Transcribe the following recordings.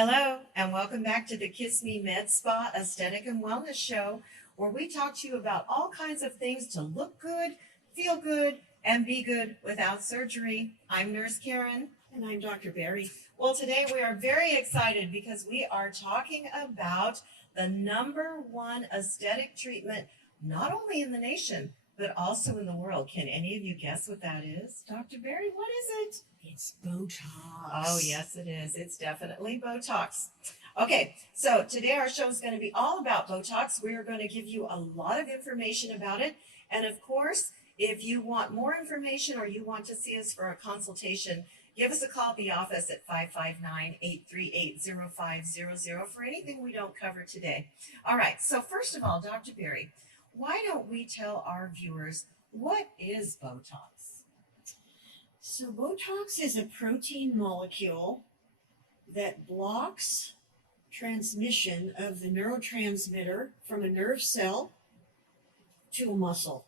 Hello, and welcome back to the Kiss Me Med Spa Aesthetic and Wellness Show, where we talk to you about all kinds of things to look good, feel good, and be good without surgery. I'm Nurse Karen. And I'm Dr. Barry. Well, today we are very excited because we are talking about the number one aesthetic treatment, not only in the nation, but also in the world. Can any of you guess what that is? Dr. Barry, what is it? It's Botox. Oh, yes, it is. It's definitely Botox. Okay, so today our show is going to be all about Botox. We're going to give you a lot of information about it. And of course, if you want more information or you want to see us for a consultation, give us a call at the office at 559-838-0500 for anything we don't cover today. All right, so first of all, Dr. Berry, why don't we tell our viewers what is Botox? So, Botox is a protein molecule that blocks transmission of the neurotransmitter from a nerve cell to a muscle.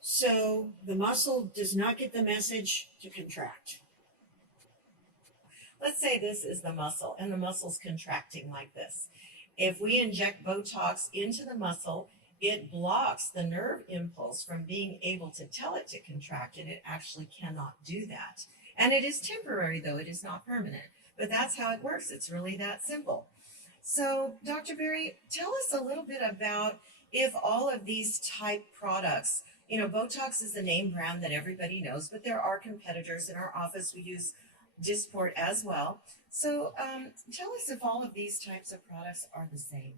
So, the muscle does not get the message to contract. Let's say this is the muscle and the muscle's contracting like this. If we inject Botox into the muscle, it blocks the nerve impulse from being able to tell it to contract, and it actually cannot do that. And it is temporary, though, it is not permanent. But that's how it works. It's really that simple. So, Dr. Berry, tell us a little bit about if all of these type products, Botox is the name brand that everybody knows, but there are competitors in our office. We use Dysport as well. So, tell us if all of these types of products are the same.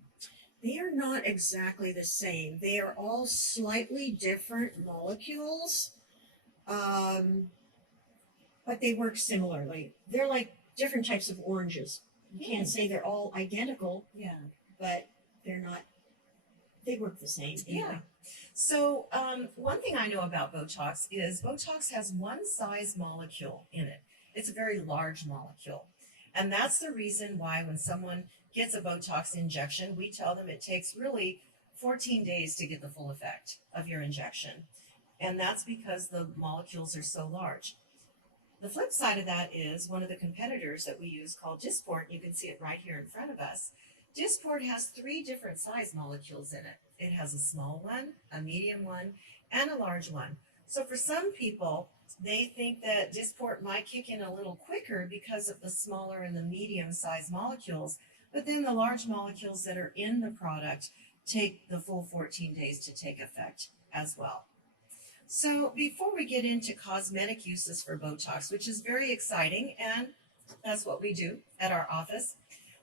They are not exactly the same. They are all slightly different molecules, but they work similarly. They're like different types of oranges. You can't say they're all identical, but they're not, they work the same. Yeah. So one thing I know about Botox is Botox has one size molecule in it. It's a very large molecule. And that's the reason why when someone gets a Botox injection, we tell them it takes really 14 days to get the full effect of your injection. And that's because the molecules are so large. The flip side of that is one of the competitors that we use called Dysport. You can see it right here in front of us. Dysport has 3 different size molecules in it. It has a small one, a medium one, and a large one. So for some people, they think that Dysport might kick in a little quicker because of the smaller and the medium size molecules, but then the large molecules that are in the product take the full 14 days to take effect as well. So before we get into cosmetic uses for Botox, which is very exciting, and that's what we do at our office,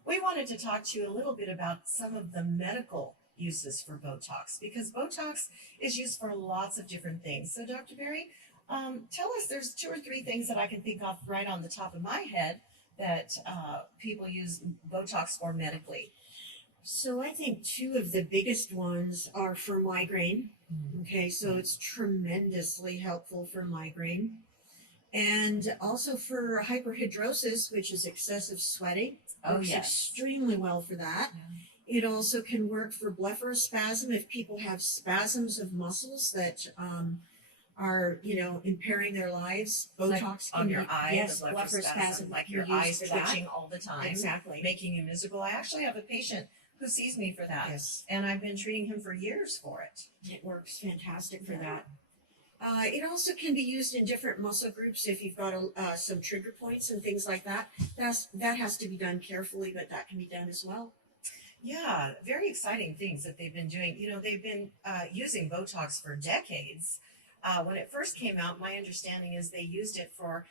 we wanted to talk to you a little bit about some of the medical uses for Botox, because Botox is used for lots of different things. So Dr. Berry, tell us, there's 2 or 3 things that I can think of right on the top of my head that people use Botox for medically. So I think 2 of the biggest ones are for migraine. Okay, so it's tremendously helpful for migraine. And also for hyperhidrosis, which is excessive sweating. Works extremely well for that. Yeah. It also can work for blepharospasm if people have spasms of muscles that are, impairing their lives. Botox like on your eye, yes, the blepharospasm, like your eyes twitching all the time, exactly, making you miserable. I actually have a patient who sees me for that, yes, and I've been treating him for years for it. It works fantastic for that. It also can be used in different muscle groups if you've got some trigger points and things like that. That has to be done carefully, but that can be done as well. Yeah, very exciting things that they've been doing. They've been using Botox for decades. When it first came out, my understanding is they used it for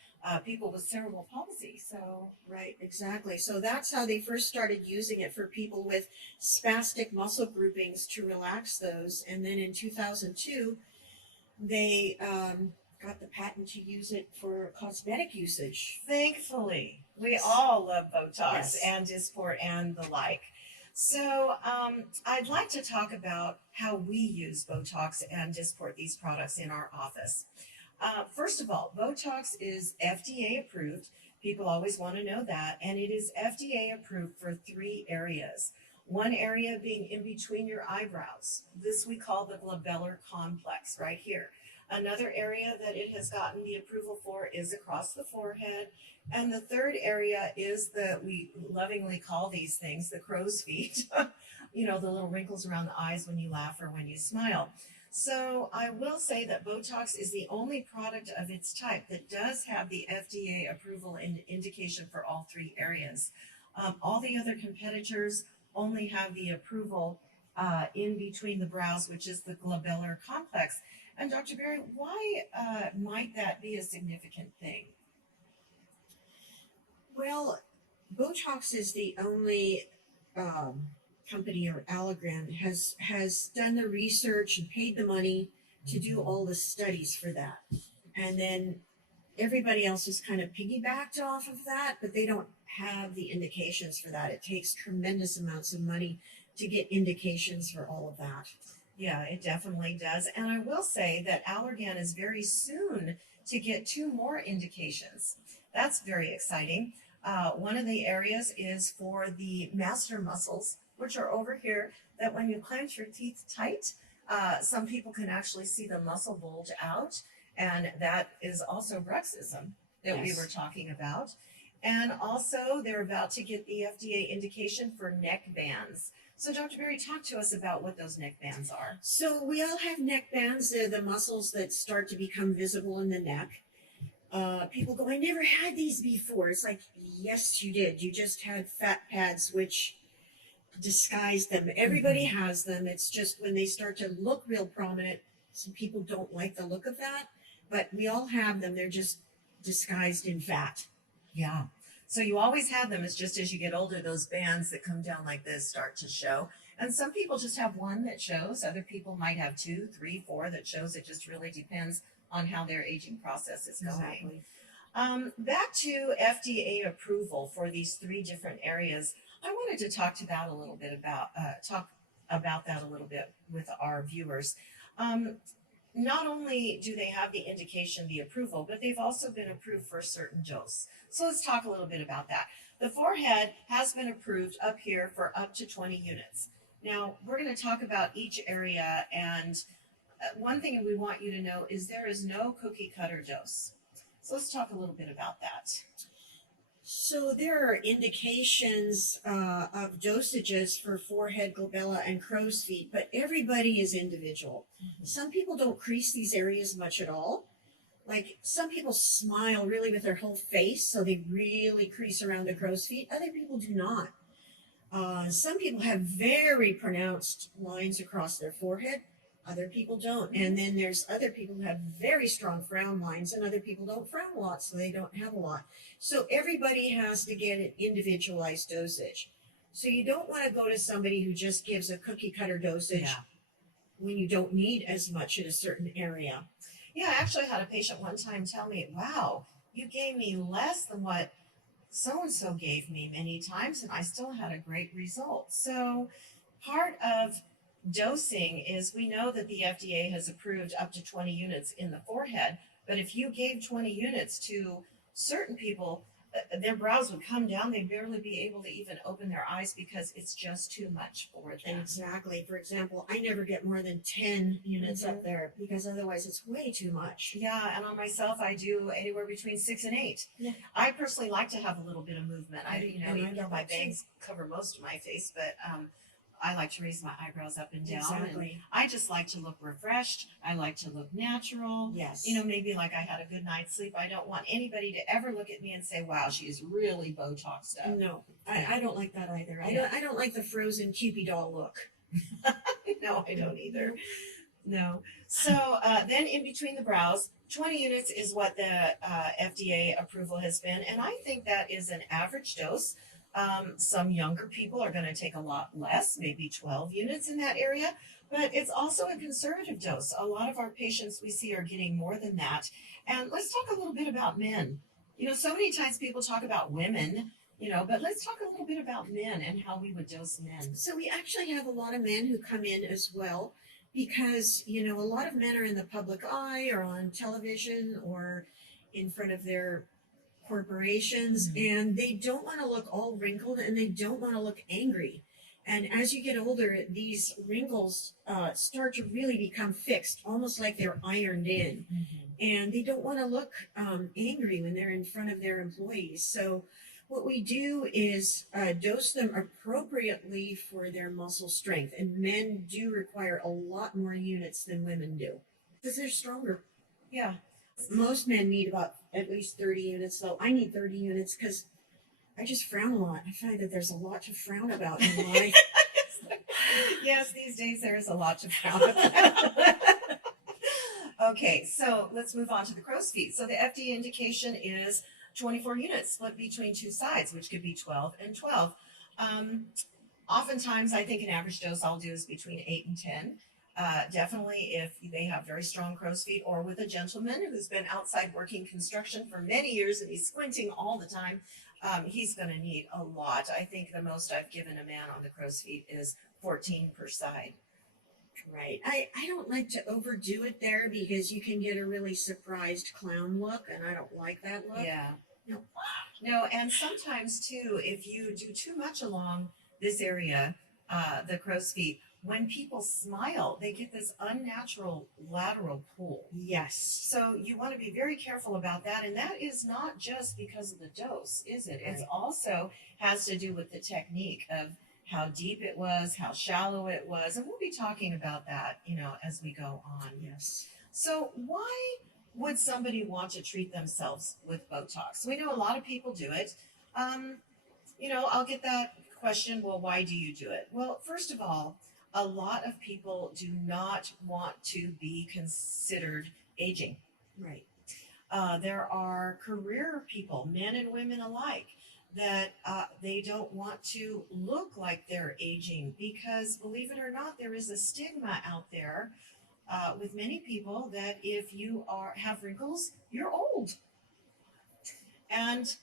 people with cerebral palsy. So right, exactly. So that's how they first started using it for people with spastic muscle groupings to relax those. And then in 2002, they got the patent to use it for cosmetic usage. Thankfully, we all love Botox and Dysport and the like. So I'd like to talk about how we use Botox and Dysport, these products in our office. First of all, Botox is FDA approved. People always want to know that. And it is FDA approved for 3 areas. One area being in between your eyebrows. This we call the glabellar complex right here. Another area that it has gotten the approval for is across the forehead. And the third area is we lovingly call these things the crow's feet, the little wrinkles around the eyes when you laugh or when you smile. So I will say that Botox is the only product of its type that does have the FDA approval and indication for all three areas. All the other competitors only have the approval in between the brows, which is the glabellar complex. And Dr. Berry, why might that be a significant thing? Well, Botox is the only company, or Allergan has done the research and paid the money to do all the studies for that. And then everybody else is kind of piggybacked off of that, but they don't have the indications for that. It takes tremendous amounts of money to get indications for all of that. Yeah, it definitely does. And I will say that Allergan is very soon to get 2 more indications. That's very exciting. One of the areas is for the master muscles, which are over here, that when you clench your teeth tight, some people can actually see the muscle bulge out. And that is also bruxism that we were talking about. And also, they're about to get the FDA indication for neck bands. So, Dr. Berry, talk to us about what those neck bands are. So we all have neck bands. They're the muscles that start to become visible in the neck. People go, I never had these before. It's like, yes, you did. You just had fat pads, which disguise them. Everybody has them. It's just when they start to look real prominent, some people don't like the look of that. But we all have them. They're just disguised in fat. Yeah. So you always have them. It's just as you get older, those bands that come down like this start to show. And some people just have one that shows. Other people might have 2, 3, 4 that shows. It just really depends on how their aging process is going. Exactly. Back to FDA approval for these 3 different areas. I wanted to talk about that a little bit with our viewers. Not only do they have the indication, the approval, but they've also been approved for a certain dose. So let's talk a little bit about that. The forehead has been approved up here for up to 20 units. Now, we're going to talk about each area, and one thing we want you to know is there is no cookie cutter dose. So let's talk a little bit about that. So there are indications of dosages for forehead, glabella, and crow's feet, but everybody is individual. Some people don't crease these areas much at all. Like some people smile really with their whole face, so they really crease around the crow's feet. Other people do not. Some people have very pronounced lines across their forehead. Other people don't. And then there's other people who have very strong frown lines, and other people don't frown a lot, so they don't have a lot. So everybody has to get an individualized dosage. So you don't want to go to somebody who just gives a cookie cutter dosage when you don't need as much in a certain area. Yeah, I actually had a patient one time tell me, wow, you gave me less than what so-and-so gave me many times, and I still had a great result. So part of dosing is we know that the FDA has approved up to 20 units in the forehead, but if you gave 20 units to certain people, their brows would come down. They'd barely be able to even open their eyes because it's just too much for them. Exactly. For example, I never get more than 10 units up there because otherwise it's way too much. Yeah, and on myself, I do anywhere between 6 and 8. Yeah. I personally like to have a little bit of movement. Even though my that too. bangs cover most of my face, but I like to raise my eyebrows up and down. Exactly. And I just like to look refreshed. I like to look natural. Yes. Maybe like I had a good night's sleep. I don't want anybody to ever look at me and say, wow, she's really Botoxed up. No, I don't like that either. I don't like the frozen Cupid doll look. No, I don't either. No. So then in between the brows, 20 units is what the FDA approval has been. And I think that is an average dose. Some younger people are going to take a lot less, maybe 12 units in that area, but it's also a conservative dose. A lot of our patients we see are getting more than that. And let's talk a little bit about men. So many times people talk about women, but let's talk a little bit about men and how we would dose men. So we actually have a lot of men who come in as well because, a lot of men are in the public eye or on television or in front of their corporations, and they don't want to look all wrinkled and they don't want to look angry. And as you get older, these wrinkles start to really become fixed, almost like they're ironed in. And they don't want to look angry when they're in front of their employees. So, what we do is dose them appropriately for their muscle strength. And men do require a lot more units than women do because they're stronger. Yeah. Most men need about at least 30 units, though. I need 30 units because I just frown a lot. I find that there's a lot to frown about in life. Yes, these days there is a lot to frown about. Okay, so let's move on to the crow's feet. So the FDA indication is 24 units split between two sides, which could be 12 and 12. Oftentimes, I think an average dose I'll do is between 8 and 10. Definitely if they have very strong crow's feet, or with a gentleman who's been outside working construction for many years and he's squinting all the time, he's going to need a lot. I think the most I've given a man on the crow's feet is 14 per side. Right. I don't like to overdo it there because you can get a really surprised clown look, and I don't like that look. Yeah. No. No, and sometimes too, if you do too much along this area, the crow's feet, when people smile, they get this unnatural lateral pull. Yes. So you want to be very careful about that. And that is not just because of the dose, is it? It's Right. also has to do with the technique of how deep it was, how shallow it was. And we'll be talking about that, as we go on. Yes. So why would somebody want to treat themselves with Botox? We know a lot of people do it. I'll get that question, well, why do you do it? Well, first of all, a lot of people do not want to be considered aging. Right. There are career people, men and women alike, that they don't want to look like they're aging because, believe it or not, there is a stigma out there with many people that if you have wrinkles, you're old. And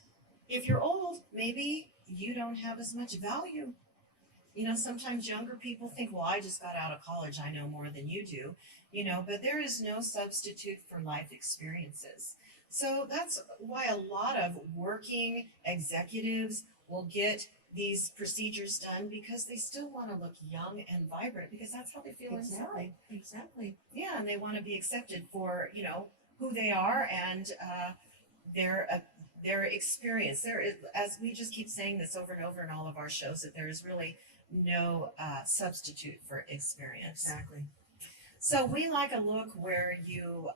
if you're old, maybe you don't have as much value. Sometimes younger people think, well, I just got out of college, I know more than you do, but there is no substitute for life experiences. So that's why a lot of working executives will get these procedures done because they still want to look young and vibrant because that's how they feel inside. Exactly. Yeah, and they want to be accepted for, who they are and their experience. There is, as we just keep saying this over and over in all of our shows, that there is really no substitute for experience. Exactly. So we like a look where you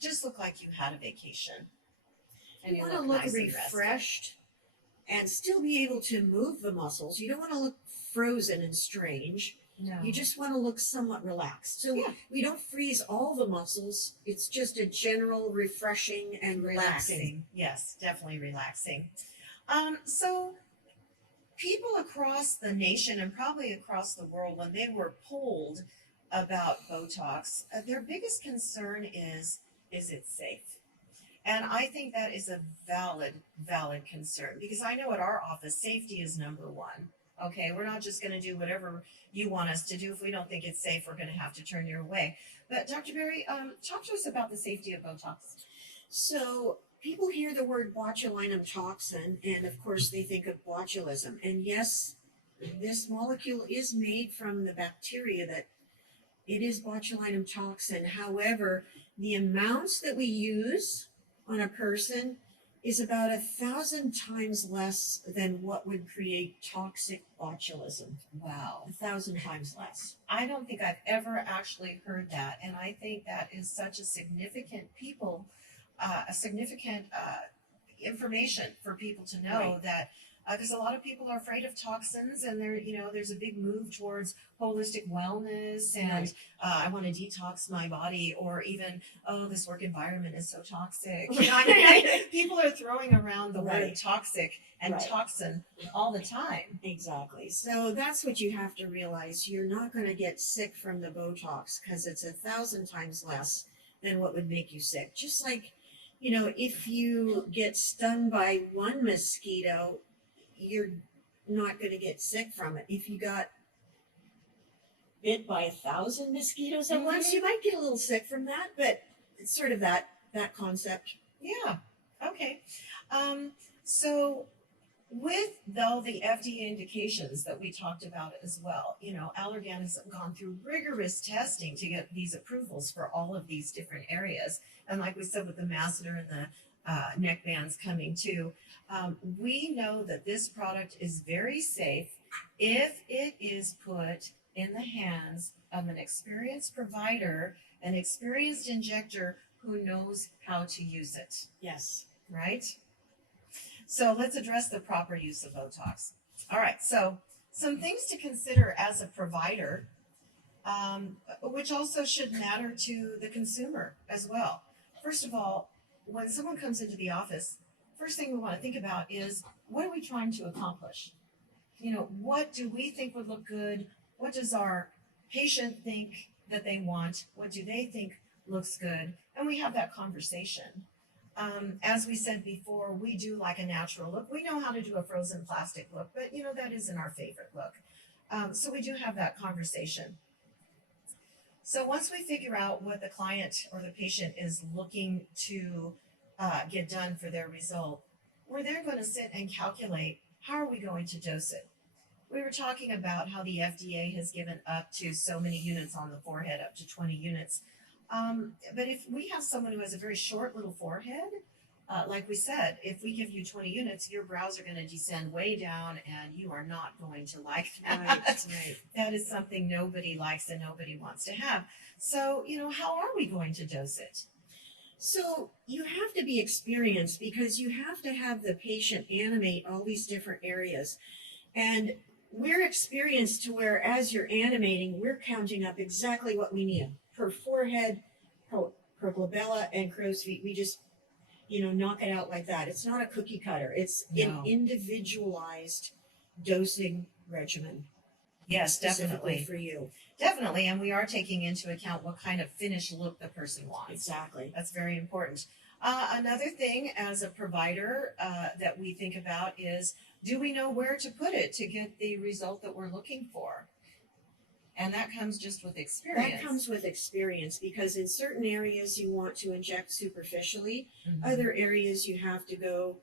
just look like you had a vacation. And You want to look nice and rested. refreshed and still be able to move the muscles. You don't want to look frozen and strange. No. You just want to look somewhat relaxed. So Yeah. we don't freeze all the muscles. It's just a general refreshing and relaxing. Yes, definitely relaxing. So people across the nation and probably across the world, when they were polled about Botox, their biggest concern is it safe? And I think that is a valid concern because I know at our office, safety is number one. Okay, we're not just going to do whatever you want us to do. If we don't think it's safe, we're going to have to turn you away. But Dr. Berry, talk to us about the safety of Botox. So people hear the word botulinum toxin, and of course they think of botulism. And yes, this molecule is made from the bacteria that it is botulinum toxin. However, the amounts that we use on a person is about 1,000 times less than what would create toxic botulism. Wow. 1,000 times less. I don't think I've ever actually heard that. And I think that is such a significant information for people to know. Right. That because a lot of people are afraid of toxins, and there's a big move towards holistic wellness and Right. I want to detox my body, or even this work environment is so toxic. People are throwing around the word Right. toxic and Right. toxin all the time. Exactly. So that's what you have to realize. You're not going to get sick from the Botox because it's 1,000 times less than what would make you sick. Just like, if you get stung by one mosquito, you're not going to get sick from it. If you got bit by 1,000 mosquitoes at once, you might get a little sick from that, but it's sort of that concept. Yeah. Okay. So with though the FDA indications that we talked about as well. You know, Allergan has gone through rigorous testing to get these approvals for all of these different areas. And like we said, with the masseter and the neck bands coming too, we know that this product is very safe if it is put in the hands of an experienced provider, an experienced injector who knows how to use it, Yes. right? So let's address the proper use of Botox. All right, so some things to consider as a provider, which also should matter to the consumer as well. First of all, when someone comes into the office, first thing we want to think about is, what are we trying to accomplish? You know, what do we think would look good? What does our patient think that they want? What do they think looks good? And we have that conversation. As we said before, we do like a natural look. We know how to do a frozen plastic look, but you know, that isn't our favorite look. So we do have that conversation. So once we figure out what the client or the patient is looking to get done for their result, we're then going to sit and calculate, how are we going to dose it? We were talking about how the FDA has given up to so many units on the forehead, up to 20 units. But if we have someone who has a very short little forehead, like we said, if we give you 20 units, your brows are going to descend way down and you are not going to like that. Right. That is something nobody likes and nobody wants to have. So, you know, how are we going to dose it? So you have to be experienced because you have to have the patient animate all these different areas. And we're experienced to where as you're animating, we're counting up exactly what we need per forehead, per glabella, and crow's feet. We just, knock it out like that. It's not a cookie cutter. It's an individualized dosing regimen. Yes, Specifically definitely. for you. Definitely. And we are taking into account what kind of finished look the person wants. Exactly. That's very important. Another thing as a provider that we think about is, do we know where to put it to get the result that we're looking for? And that comes just with experience. That comes with experience because in certain areas you want to inject superficially. Mhm. Other areas you have to go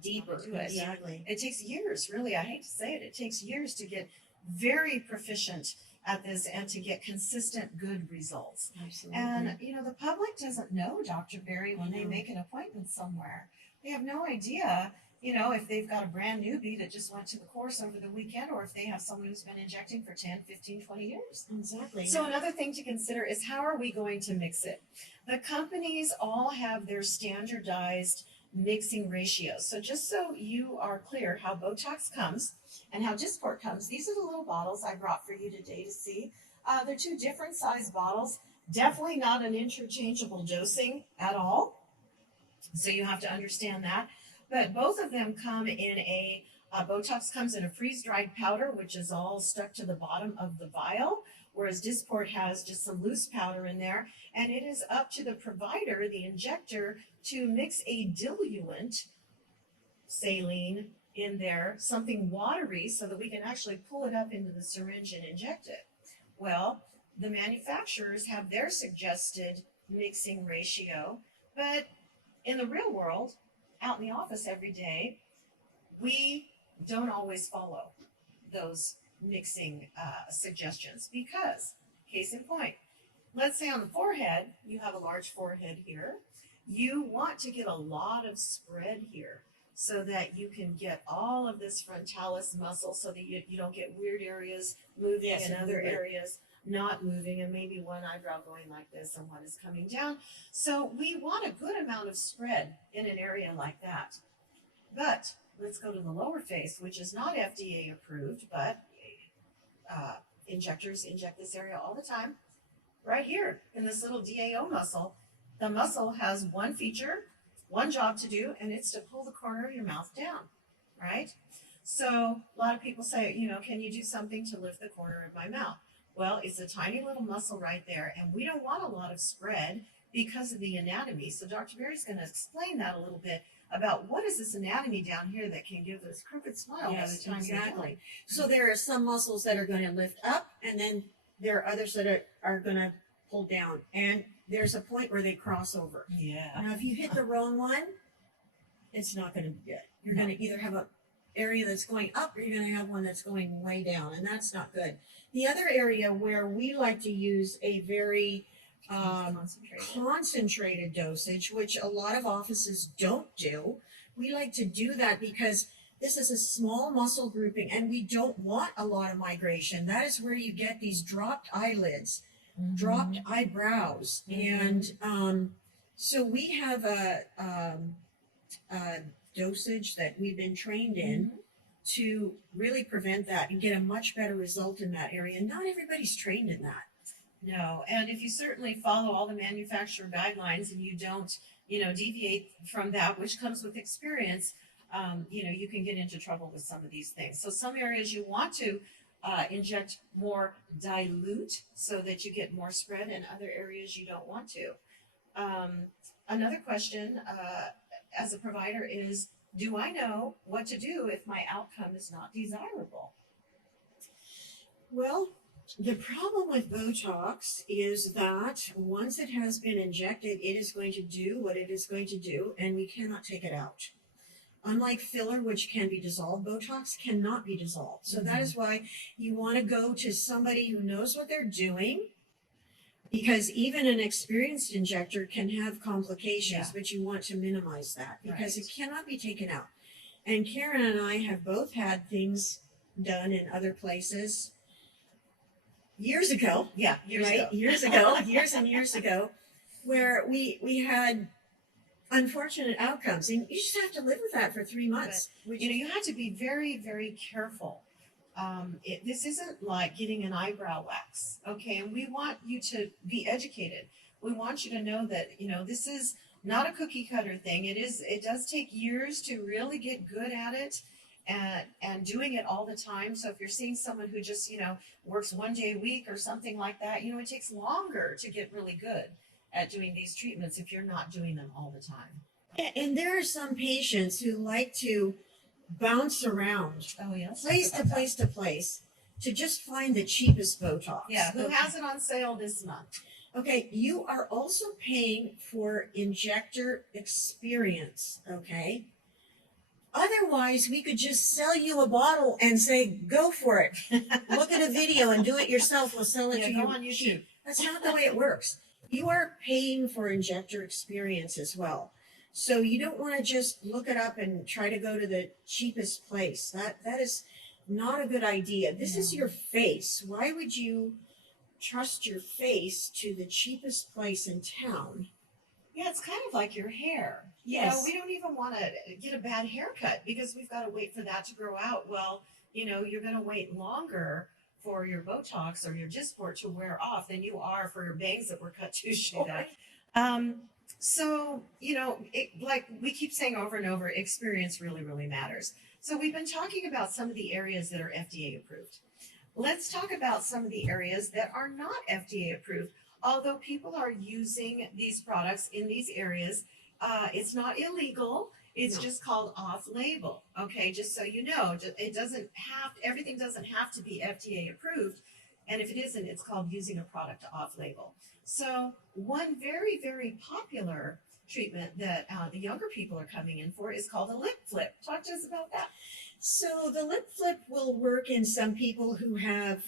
deeper. Do it. Exactly. It takes years, really. I hate to say it. It takes years to get very proficient at this and to get consistent, good results. Absolutely. And, the public doesn't know, Dr. Berry, when they No. make an appointment somewhere. They have no idea, if they've got a brand newbie that just went to the course over the weekend, or if they have someone who's been injecting for 10, 15, 20 years. Exactly. So another thing to consider is, how are we going to mix it? The companies all have their standardized mixing ratios. So just so you are clear how Botox comes and how Dysport comes, these are the little bottles I brought for you today to see. They're two different size bottles, definitely not an interchangeable dosing at all. So you have to understand that. But both of them come in Botox comes in a freeze-dried powder, which is all stuck to the bottom of the vial, whereas Dysport has just some loose powder in there. And it is up to the provider, the injector, to mix a diluent, saline, in there, something watery, so that we can actually pull it up into the syringe and inject it. Well, the manufacturers have their suggested mixing ratio, but in the real world, out in the office every day, we don't always follow those mixing suggestions because, case in point, let's say on the forehead, you have a large forehead here. You want to get a lot of spread here so that you can get all of this frontalis muscle so that you don't get weird areas moving and other areas not moving, and maybe one eyebrow going like this and one is coming down. So we want a good amount of spread in an area like that. But let's go to the lower face, which is not FDA approved, but injectors inject this area all the time. Right here in this little DAO muscle, the muscle has one feature, one job to do, and it's to pull the corner of your mouth down, right? So a lot of people say, can you do something to lift the corner of my mouth? Well, it's a tiny little muscle right there, and we don't want a lot of spread because of the anatomy. So Dr. Berry's going to explain that a little bit about what is this anatomy down here that can give this crooked smile. Yes, exactly. So there are some muscles that are going to lift up, and then there are others that are going to pull down. And there's a point where they cross over. Yeah. Now, if you hit the wrong one, it's not going to be good. You're going to either have area that's going up, or you're going to have one that's going way down, and that's not good. The other area where we like to use a very concentrated dosage, which a lot of offices don't do, we like to do that because this is a small muscle grouping and we don't want a lot of migration. That is where you get these dropped eyelids, dropped eyebrows, and so we have a dosage that we've been trained in to really prevent that and get a much better result in that area. Not everybody's trained in that. No, and if you certainly follow all the manufacturer guidelines and you don't, deviate from that, which comes with experience, you can get into trouble with some of these things. So some areas you want to inject more dilute so that you get more spread, and other areas you don't want to. Another question as a provider is, do I know what to do if my outcome is not desirable? Well, the problem with Botox is that once it has been injected, it is going to do what it is going to do, and we cannot take it out. Unlike filler, which can be dissolved, Botox cannot be dissolved. So that is why you want to go to somebody who knows what they're doing, because even an experienced injector can have complications, but you want to minimize that because it cannot be taken out. And Karen and I have both had things done in other places years ago. Yeah, years ago. Years and years ago, where we had unfortunate outcomes, and you just have to live with that for 3 months. But, you have to be very, very careful. This isn't like getting an eyebrow wax, okay? And we want you to be educated. We want you to know that, this is not a cookie cutter thing. It does take years to really get good at it and doing it all the time. So if you're seeing someone who just, works 1 day a week or something like that, it takes longer to get really good at doing these treatments if you're not doing them all the time. And there are some patients who like to bounce around place to place to place to just find the cheapest Botox. Yeah, who has it on sale this month? Okay, you are also paying for injector experience, okay? Otherwise, we could just sell you a bottle and say, go for it. Look at a video and do it yourself. We'll sell it to you on YouTube. That's not the way it works. You are paying for injector experience as well. So you don't want to just look it up and try to go to the cheapest place. That is not a good idea. This is your face. Why would you trust your face to the cheapest place in town? Yeah, it's kind of like your hair. Yes. We don't even want to get a bad haircut because we've got to wait for that to grow out. Well, you're going to wait longer for your Botox or your Dysport to wear off than you are for your bangs that were cut too short. So, like we keep saying over and over, experience really, really matters. So we've been talking about some of the areas that are FDA approved. Let's talk about some of the areas that are not FDA approved. Although people are using these products in these areas, it's not illegal. It's just called off-label. Okay, just so you know, everything doesn't have to be FDA approved. And if it isn't, it's called using a product off-label. So one very, very popular treatment that the younger people are coming in for is called a lip flip. Talk to us about that. So the lip flip will work in some people who have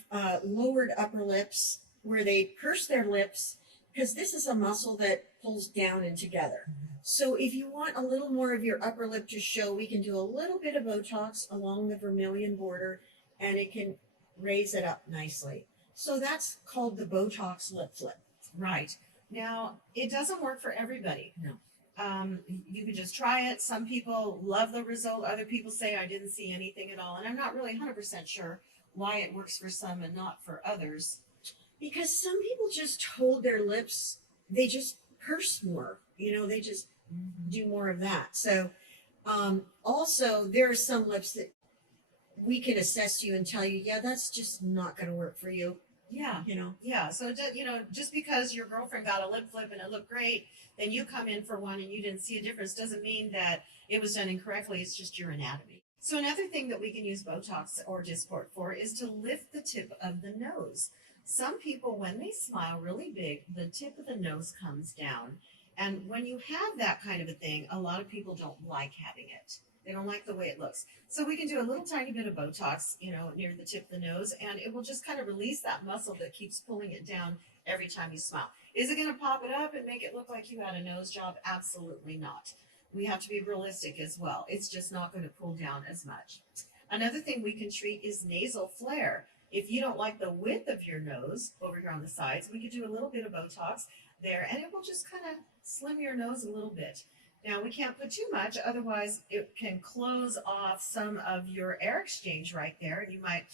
lowered upper lips, where they purse their lips, because this is a muscle that pulls down and together. So if you want a little more of your upper lip to show, we can do a little bit of Botox along the vermilion border, and it can raise it up nicely. So that's called the Botox lip flip. Right. Now, it doesn't work for everybody. No. You could just try it. Some people love the result. Other people say, I didn't see anything at all. And I'm not really 100% sure why it works for some and not for others. Because some people just hold their lips, they just purse more. They just do more of that. So also, there are some lips that we can assess you and tell you, yeah, that's just not going to work for you. Yeah. Yeah. So, just because your girlfriend got a lip flip and it looked great, then you come in for one and you didn't see a difference doesn't mean that it was done incorrectly. It's just your anatomy. So another thing that we can use Botox or Dysport for is to lift the tip of the nose. Some people, when they smile really big, the tip of the nose comes down. And when you have that kind of a thing, a lot of people don't like having it. They don't like the way it looks. So we can do a little tiny bit of Botox, near the tip of the nose, and it will just kind of release that muscle that keeps pulling it down every time you smile. Is it going to pop it up and make it look like you had a nose job? Absolutely not. We have to be realistic as well. It's just not going to pull down as much. Another thing we can treat is nasal flare. If you don't like the width of your nose over here on the sides, we could do a little bit of Botox there, and it will just kind of slim your nose a little bit. Now, we can't put too much, otherwise it can close off some of your air exchange right there, and you might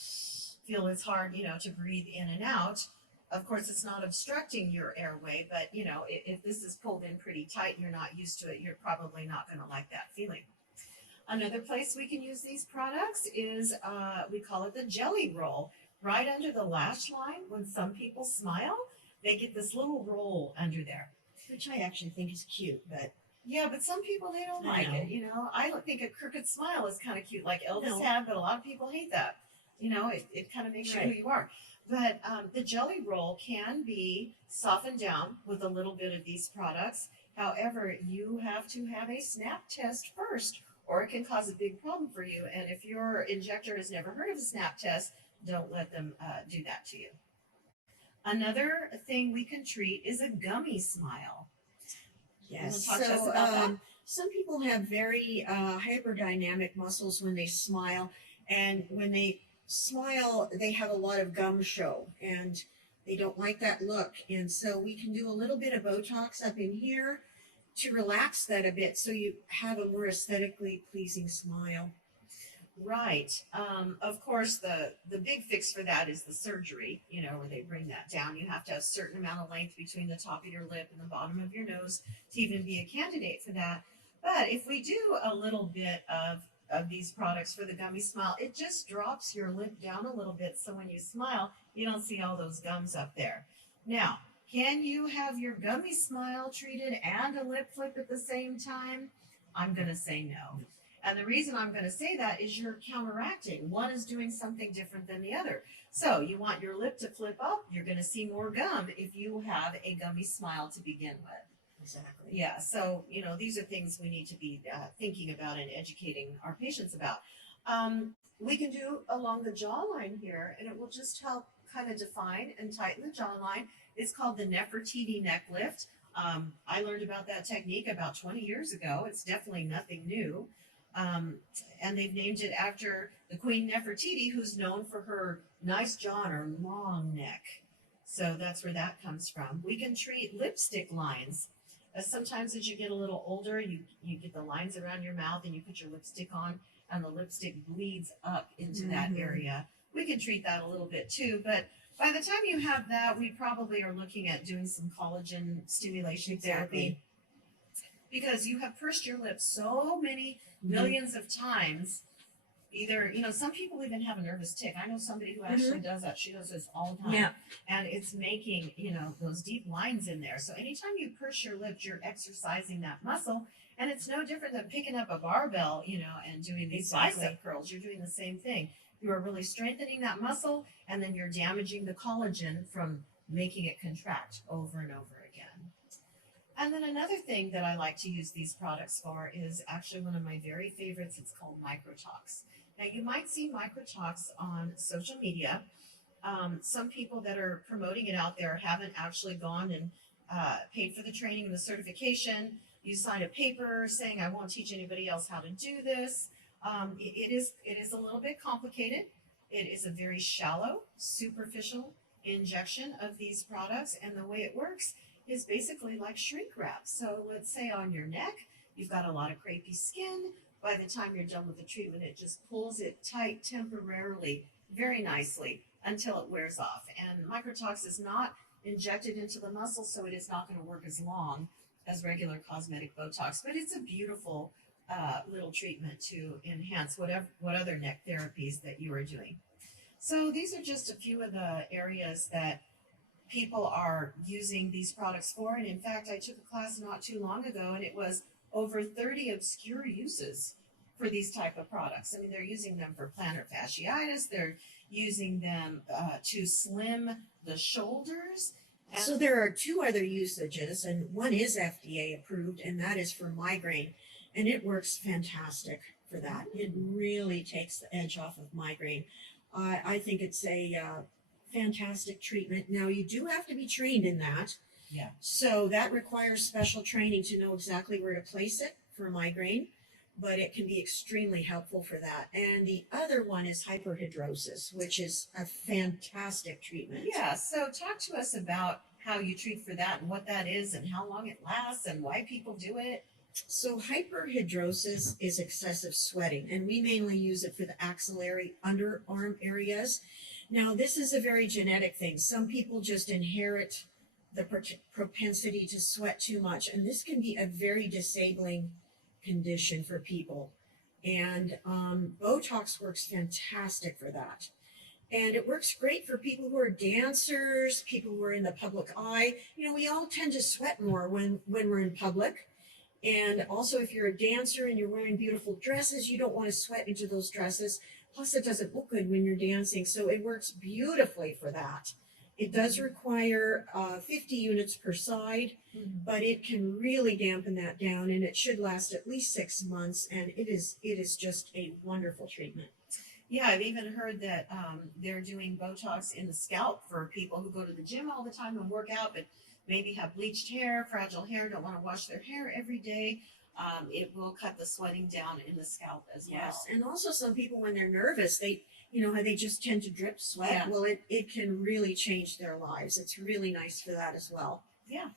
feel it's hard, to breathe in and out. Of course, it's not obstructing your airway, but, if this is pulled in pretty tight and you're not used to it, you're probably not going to like that feeling. Another place we can use these products is, we call it the jelly roll. Right under the lash line, when some people smile, they get this little roll under there. Which I actually think is cute, but Yeah, but some people, they don't I like know. it. I don't think a crooked smile is kind of cute, like Elvis No. had, but a lot of people hate that. It kind of makes you who Right. you are. But the jelly roll can be softened down with a little bit of these products. However, you have to have a snap test first, or it can cause a big problem for you. And if your injector has never heard of a snap test, don't let them do that to you. Another thing we can treat is a gummy smile. yes. You want to talk to us about that? Some people have very hyperdynamic muscles when they smile, and when they smile, they have a lot of gum show, and they don't like that look. And so we can do a little bit of Botox up in here to relax that a bit, so you have a more aesthetically pleasing smile. Right. Of course, the big fix for that is the surgery, where they bring that down. You have to have a certain amount of length between the top of your lip and the bottom of your nose to even be a candidate for that. But if we do a little bit of these products for the gummy smile, it just drops your lip down a little bit. So when you smile, you don't see all those gums up there. Now, can you have your gummy smile treated and a lip flip at the same time? I'm going to say no. And the reason I'm going to say that is you're counteracting. One is doing something different than the other. So you want your lip to flip up, you're going to see more gum if you have a gummy smile to begin with. Exactly. Yeah, so, these are things we need to be thinking about and educating our patients about. We can do along the jawline here, and it will just help kind of define and tighten the jawline. It's called the Nefertiti neck lift. I learned about that technique about 20 years ago. It's definitely nothing new. Um, and they've named it after the Queen Nefertiti, who's known for her nice jaw and her long neck. So that's where that comes from. We can treat lipstick lines. Sometimes as you get a little older, you get the lines around your mouth and you put your lipstick on and the lipstick bleeds up into that area. We can treat that a little bit too, but by the time you have that, we probably are looking at doing some collagen stimulation therapy because you have pursed your lips so many millions of times. Either, some people even have a nervous tick. I know somebody who actually does that. She does this all the time. Yeah. And it's making, those deep lines in there. So anytime you purse your lips, you're exercising that muscle. And it's no different than picking up a barbell, and doing these bicep curls. You're doing the same thing. You are really strengthening that muscle, and then you're damaging the collagen from making it contract over and over again. And then another thing that I like to use these products for is actually one of my very favorites. It's called microtox. Now, you might see microtox on social media. Some people that are promoting it out there haven't actually gone and paid for the training and the certification. You sign a paper saying, I won't teach anybody else how to do this. It is a little bit complicated. It is a very shallow, superficial injection of these products. And the way it works is basically like shrink wrap. So let's say on your neck, you've got a lot of crepey skin. By the time you're done with the treatment, it just pulls it tight temporarily, very nicely, until it wears off. And microtox is not injected into the muscle, so it is not going to work as long as regular cosmetic Botox. But it's a beautiful little treatment to enhance what other neck therapies that you are doing. So these are just a few of the areas that people are using these products for. And in fact, I took a class not too long ago, and it was over 30 obscure uses for these type of products. I mean, they're using them for plantar fasciitis. They're using them to slim the shoulders. And So there are two other usages, and one is FDA approved, and that is for migraine, and it works fantastic. for that. It really takes the edge off of migraine. I think it's a fantastic treatment. Now, you do have to be trained in that. Yeah. So that requires special training to know exactly where to place it for migraine, but it can be extremely helpful for that. And the other one is hyperhidrosis, which is a fantastic treatment. Yeah, so talk to us about how you treat for that and what that is and how long it lasts and why people do it. So hyperhidrosis is excessive sweating, and we mainly use it for the axillary underarm areas. Now, this is a very genetic thing. Some people just inherit the propensity to sweat too much, and this can be a very disabling condition for people. And Botox works fantastic for that. And it works great for people who are dancers, people who are in the public eye. You know, we all tend to sweat more when we're in public. And also, if you're a dancer and you're wearing beautiful dresses, you don't want to sweat into those dresses. Plus, it doesn't look good when you're dancing. So it works beautifully for that. It does require 50 units per side, but it can really dampen that down, and it should last at least 6 months. And it is just a wonderful treatment. Yeah, I've even heard that they're doing Botox in the scalp for people who go to the gym all the time and work out, but maybe have bleached hair, fragile hair, don't want to wash their hair every day. It will cut the sweating down in the scalp as well. Yes, and also some people when they're nervous, you know how they just tend to drip sweat. Yeah. Well, it can really change their lives. It's really nice for that as well. Yeah,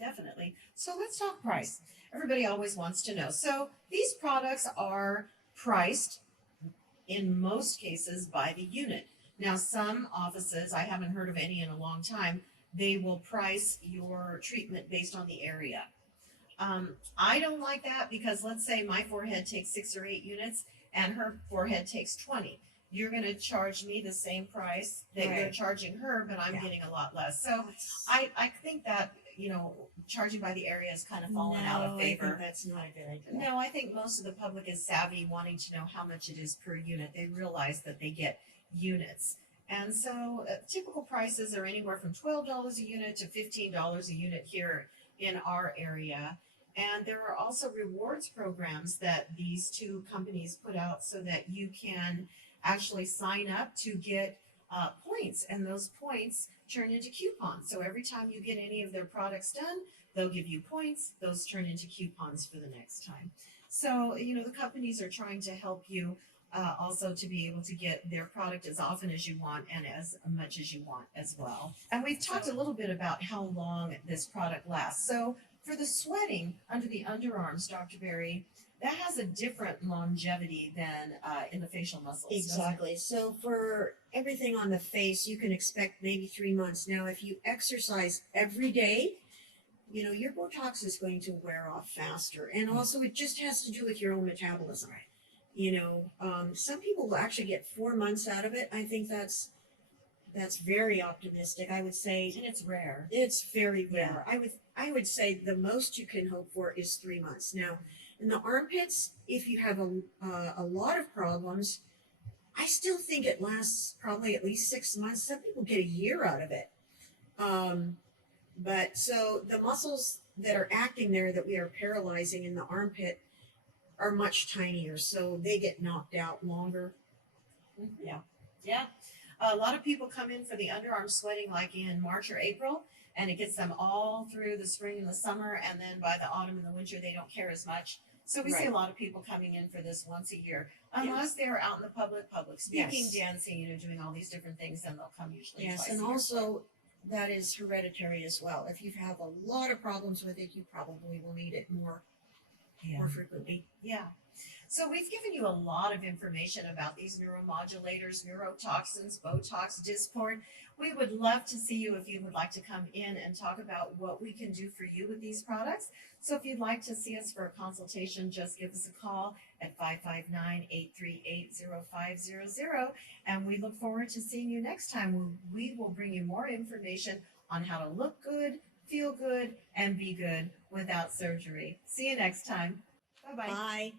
definitely. So let's talk price. Everybody always wants to know. So these products are priced in most cases by the unit. Now, some offices, I haven't heard of any in a long time, they will price your treatment based on the area. I don't like that because let's say my forehead takes 6 or 8 units and her forehead takes 20. You're going to charge me the same price that you're Right. charging her, but I'm Yeah. getting a lot less. So I think that, charging by the area has kind of fallen out of No, I favor. think that's not a good idea. No, I think most of the public is savvy, wanting to know how much it is per unit. They realize that they get units. And so typical prices are anywhere from $12 a unit to $15 a unit here in our area. And there are also rewards programs that these two companies put out so that you can actually sign up to get points. And those points turn into coupons. So every time you get any of their products done, they'll give you points. Those turn into coupons for the next time. So, the companies are trying to help you also to be able to get their product as often as you want and as much as you want as well. And we've talked a little bit about how long this product lasts. So for the sweating under the underarms, Dr. Berry, that has a different longevity than in the facial muscles. Exactly. So for everything on the face, you can expect maybe 3 months. Now, if you exercise every day, your Botox is going to wear off faster. And also, it just has to do with your own metabolism. Some people will actually get 4 months out of it. I think that's very optimistic. I would say And it's rare. it's very rare. I would say the most you can hope for is 3 months. Now, in the armpits, if you have a lot of problems, I still think it lasts probably at least 6 months. Some people get a year out of it. But so the muscles that are acting there that we are paralyzing in the armpit are much tinier, so they get knocked out longer. Yeah. Yeah. A lot of people come in for the underarm sweating like in March or April, and it gets them all through the spring and the summer, and then by the autumn and the winter, they don't care as much. So we see a Right. lot of people coming in for this once a year, unless they're out in the public speaking, Yes. dancing, doing all these different things, then they'll come usually Yes, twice and a year. also that is hereditary as well. If you have a lot of problems with it, you probably will need it more frequently. Yeah. So we've given you a lot of information about these neuromodulators, neurotoxins, Botox, Dysport. We would love to see you if you would like to come in and talk about what we can do for you with these products. So if you'd like to see us for a consultation, just give us a call at 559-838-0500. And we look forward to seeing you next time. We will bring you more information on how to look good, feel good, and be good without surgery. See you next time. Bye-bye. Bye.